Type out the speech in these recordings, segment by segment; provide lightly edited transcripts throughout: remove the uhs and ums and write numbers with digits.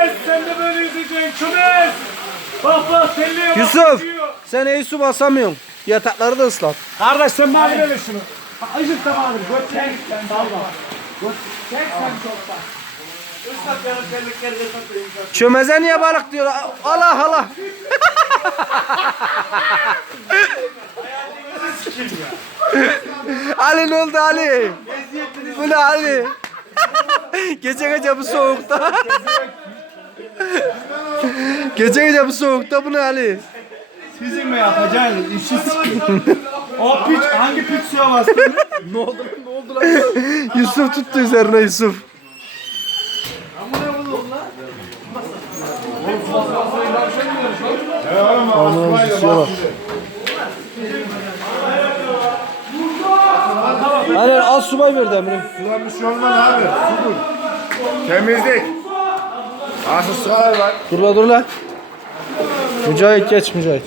Çömez sen de böyle yüzeceksin çömez. Bak bak telliye bak. Yusuf uçuyor. sen iyi su basamıyorsun. Yatakları da ıslat. Kardeş sen bana ver şunu. Acık da bana ver. Göt çek sen sağ ol. Göt çek sen çok bak. Islat yarın terlikleri de satayım. Çömeze niye balık diyor? Allah Allah. Ali ne oldu Ali? Bu ne Ali? Gece bu soğukta. Gece bu soğukta bu ne Ali? Sizin mi yapacaksınız? İşi o piç hangi piç suya bastı? Ne oldu lan? Yusuf tuttu üzerine Yusuf. Anam şişeye bak. Aynen az subay verdi Emre. Sudan bir şey olmaz abi. Sudur. Temizlik. Asıl sıkalar var. Dur la. Mücahit geç Mücahit.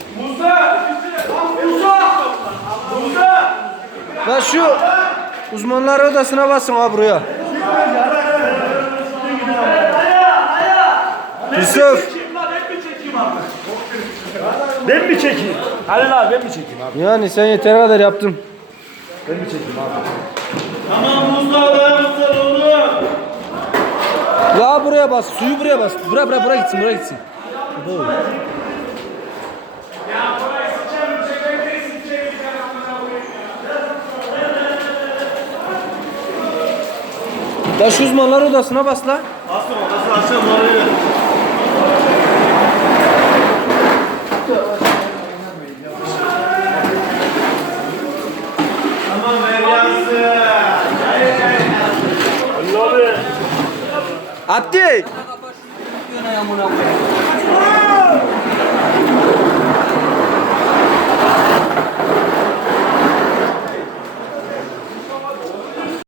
Lan şu uzmanlar odasına basın ha buraya. Yusuf. Ben mi çekeyim? Halil abi ben mi çekeyim abi? Yani sen yeter kadar yaptın. Ben mi çekeyim abi? Tamam Mustafa oğlum. Ya buraya bas, suyu buraya bas. Buraya gitsin. Doğru. Ya şu uzmanlar odasına bas la. Asım odası akşam oraya. Tamam ver yansın. Abdi.